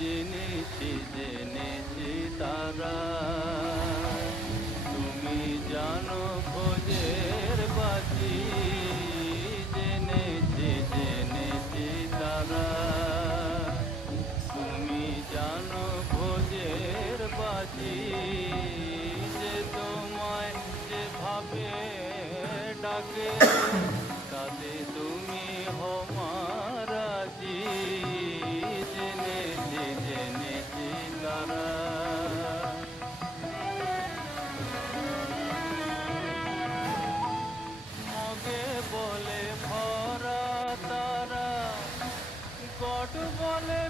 জেনেছি তারা তুমি জানো খোঁজের বাজি। জেনেছি তারা তুমি জানো খোঁজের বাজি। যে তোমায় যেভাবে ডাকে তাতে তুমি হও রাজি। জেনেছি তারা মগে বলে ভরা তারা গড বলে